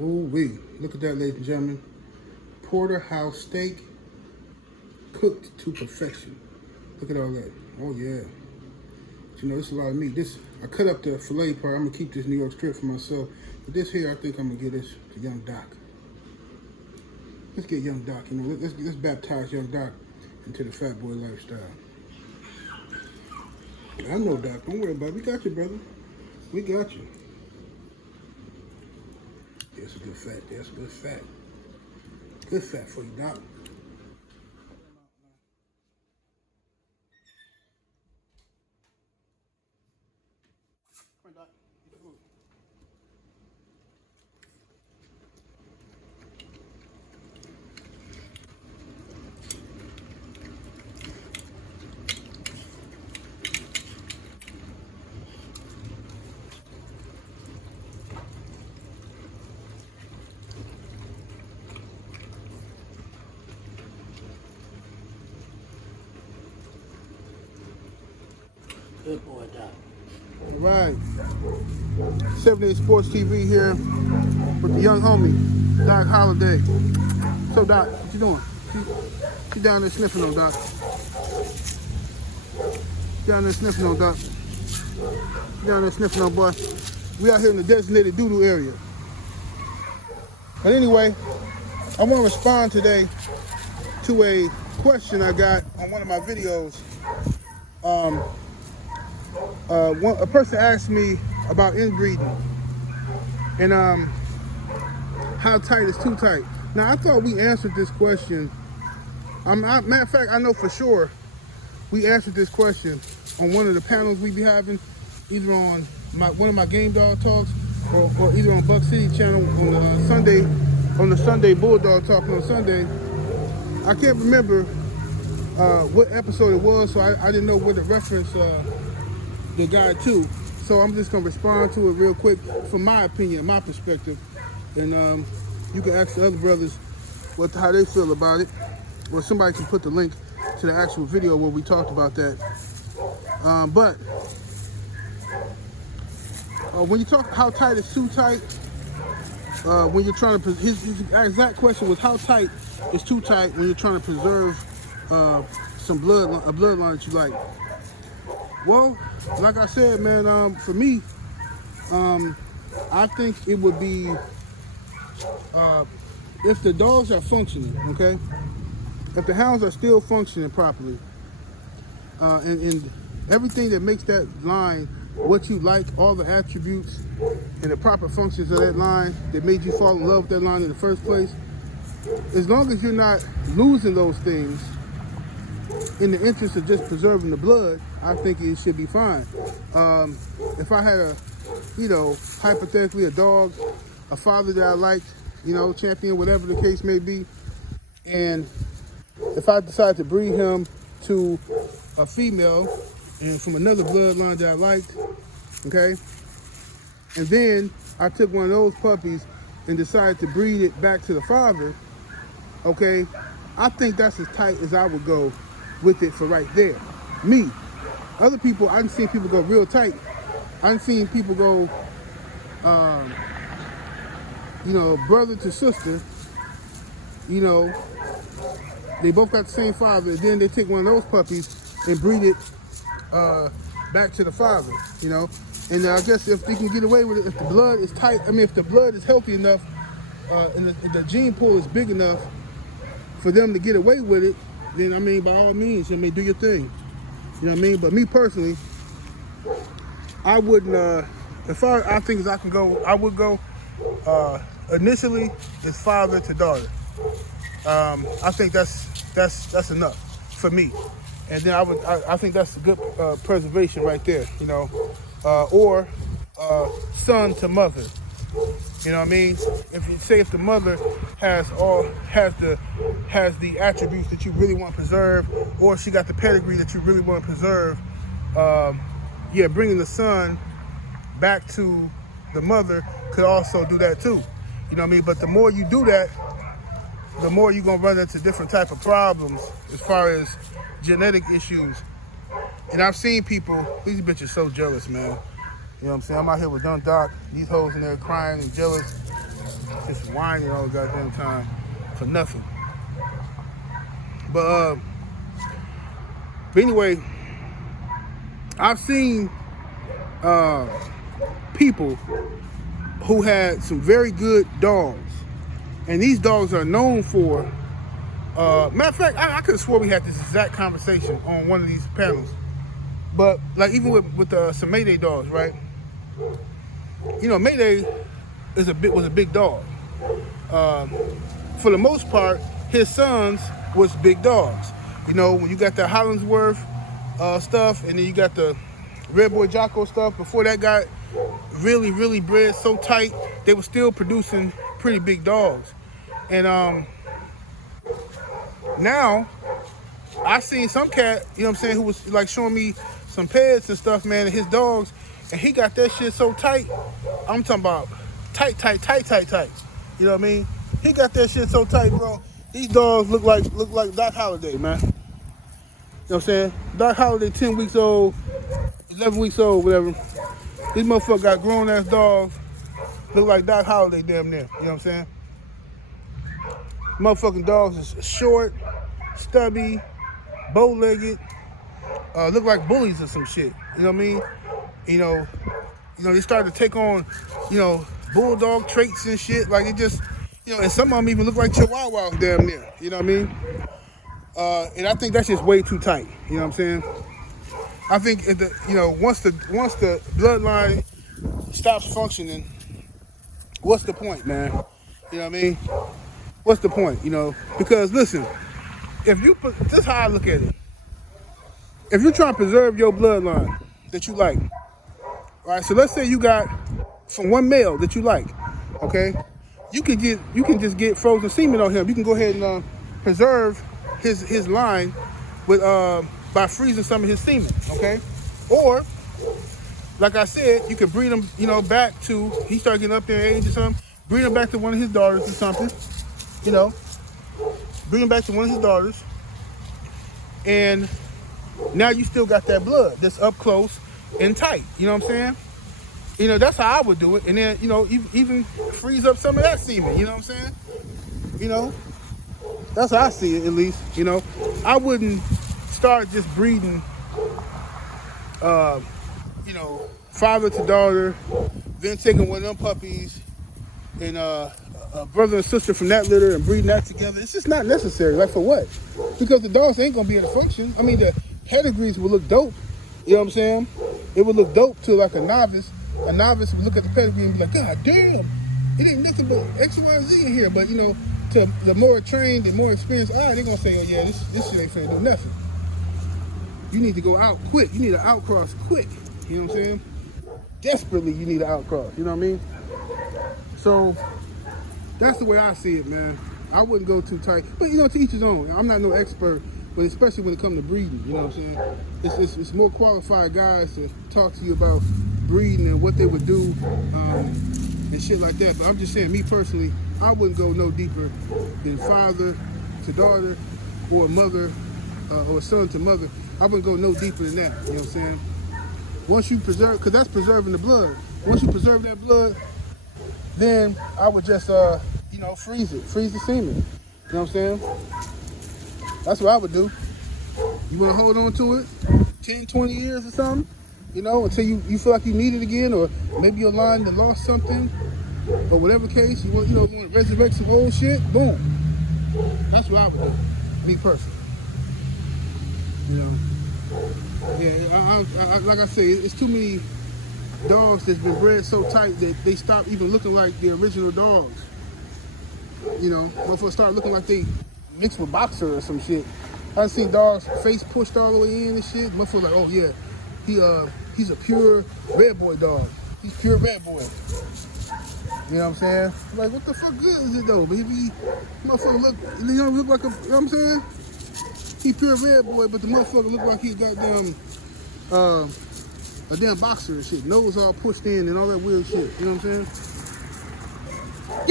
Ooh-wee. Look at that, ladies and gentlemen. Porterhouse steak cooked to perfection. Look at all that. Oh, yeah. But you know, this is a lot of meat. This, I cut up the filet part. I'm going to keep this New York strip for myself. But this here, I think I'm going to give this to Young Doc. Let's get Young Doc, you know. Let's baptize Young Doc into the fat boy lifestyle. I know, Doc. Don't worry about it. We got you, brother. We got you. That's a good fat. That's a good fat. Good fat for you, Doc. Come on, Doc. Eat the food. Good boy, Doc. All right. 78 Sports TV here with the young homie, Doc Holliday. So, Doc, what you doing? She down there sniffing on Doc. Down there sniffing on Doc. Down there sniffing on boy. We out here in the designated doodle area. But anyway, I want to respond today to a question I got on one of my videos. A person asked me about inbreeding and how tight is too tight. Now, I thought we answered this question. Matter of fact, I know for sure we answered this question on one of the panels we be having, either on one of my Game Dog Talks or either on Buck City channel on the Sunday Bulldog Talk on Sunday. I can't remember what episode it was, so I didn't know where to reference the guy to. So I'm just gonna respond to it real quick from my opinion, my perspective, and you can ask the other brothers how they feel about it, or somebody can put the link to the actual video where we talked about that. But when you talk how tight is too tight, when you're trying to, his exact question was how tight is too tight when you're trying to preserve a bloodline that you like. Well, like I said, man, for me, I think it would be if the dogs are functioning, okay? If the hounds are still functioning properly, and everything that makes that line what you like, all the attributes and the proper functions of that line that made you fall in love with that line in the first place, as long as you're not losing those things in the interest of just preserving the blood, I think it should be fine. If I had hypothetically a dog, a father that I liked, champion, whatever the case may be, and if I decide to breed him to a female and from another bloodline that I liked, okay, and then I took one of those puppies and decided to breed it back to the father, okay, I think that's as tight as I would go with it for right there. Me. Other people, I've seen people go real tight. I've seen people go, brother to sister, they both got the same father, and then they take one of those puppies and breed it back to the father, And I guess if they can get away with it, if the blood is tight, if the blood is healthy enough, and the gene pool is big enough for them to get away with it, then, by all means, do your thing. You know what I mean? But me personally, I wouldn't, as far as I think as I can go, I would go, initially, it's father to daughter. I think that's enough for me. And then I think that's a good preservation right there, or son to mother. You know what I mean? If the mother has the attributes that you really want to preserve, or she got the pedigree that you really want to preserve, bringing the son back to the mother could also do that too. You know what I mean? But the more you do that, the more you're gonna run into different type of problems as far as genetic issues. And I've seen people, these bitches so jealous, man. You know what I'm saying? I'm out here with Young Doc, these hoes in there crying and jealous. Just whining all the goddamn time for nothing. But anyway, I've seen people who had some very good dogs, and these dogs are known for. Matter of fact, I could have swore we had this exact conversation on one of these panels. But like even with some Mayday dogs, right? You know, Mayday was a big dog. For the most part, his sons was big dogs. You know, when you got the Hollingsworth stuff, and then you got the Red Boy Jocko stuff. Before that got really, really bred so tight, they were still producing pretty big dogs. And now I seen some cat, you know what I'm saying, who was like showing me some pets and stuff, man, and his dogs, and he got that shit so tight. I'm talking about tight. You know what I mean? He got that shit so tight, bro. These dogs look like Doc Holliday, man. You know what I'm saying? Doc Holliday, 10 weeks old, 11 weeks old, whatever. These motherfuckers got grown ass dogs, look like Doc Holliday damn near. You know what I'm saying? Motherfucking dogs is short, stubby, bow-legged, look like bullies or some shit. You know what I mean? You know, they started to take on, you know, bulldog traits and shit. Like it just, you know, and some of them even look like chihuahuas damn near. You know what I mean? And I think that's just way too tight. You know what I'm saying? I think if once the bloodline stops functioning, what's the point, man? You know what I mean? What's the point? You know, because listen, if you put this is how I look at it. If you're trying to preserve your bloodline that you like, all right. So let's say you got from one male that you like, okay? You can just get frozen semen on him. You can go ahead and preserve his line with by freezing some of his semen, okay? Or like I said, you could breed him, you know, back to he started getting up there in age or something. Breed him back to one of his daughters or something, you know. Bring him back to one of his daughters, and now you still got that blood that's up close and tight. You know what I'm saying? You know, that's how I would do it. And then, you know, even freeze up some of that semen. You know what I'm saying? You know, that's how I see it, at least. You know, I wouldn't start just breeding, you know, father to daughter, then taking one of them puppies and a brother and sister from that litter and breeding that together. It's just not necessary. Like, for what? Because the dogs ain't gonna be able to function. I mean, the pedigrees would look dope. You know what I'm saying? It would look dope to like a novice. A novice would look at the pedigree and be like, God damn, it ain't nothing but X, Y, and Z in here. But you know, to the more trained and more experienced eye, they're gonna say, oh yeah, this shit ain't finna do nothing. You need to go out quick. You need an outcross quick. You know what I'm saying? Desperately, you need an outcross. You know what I mean? So that's the way I see it, man. I wouldn't go too tight, but you know, to each his own. I'm not no expert, but especially when it comes to breeding, you know what I'm saying? It's more qualified guys to talk to you about breeding and what they would do and shit like that. But I'm just saying, me personally, I wouldn't go no deeper than father to daughter or mother or son to mother. I wouldn't go no deeper than that, you know what I'm saying? Once you preserve, because that's preserving the blood. Once you preserve that blood, then I would just, you know, freeze the semen. You know what I'm saying? That's what I would do. You want to hold on to it 10, 20 years or something, you know, until you feel like you need it again, or maybe your line that lost something, or whatever case, you want to resurrect some old shit, boom. That's what I would do, me personally. You know, yeah, I like I say, it's too many dogs that's been bred so tight that they stop even looking like the original dogs. You know, motherfuckers start looking like they mixed with boxer or some shit. I've seen dogs face pushed all the way in and shit. Motherfuckers like, oh yeah, he's a pure red boy dog. He's pure red boy. You know what I'm saying? Like, what the fuck good is it though? But if he motherfucker look like a, you know what I'm saying? He pure red boy, but the motherfucker look like he got a damn boxer and shit. Nose all pushed in and all that weird shit. You know what I'm saying?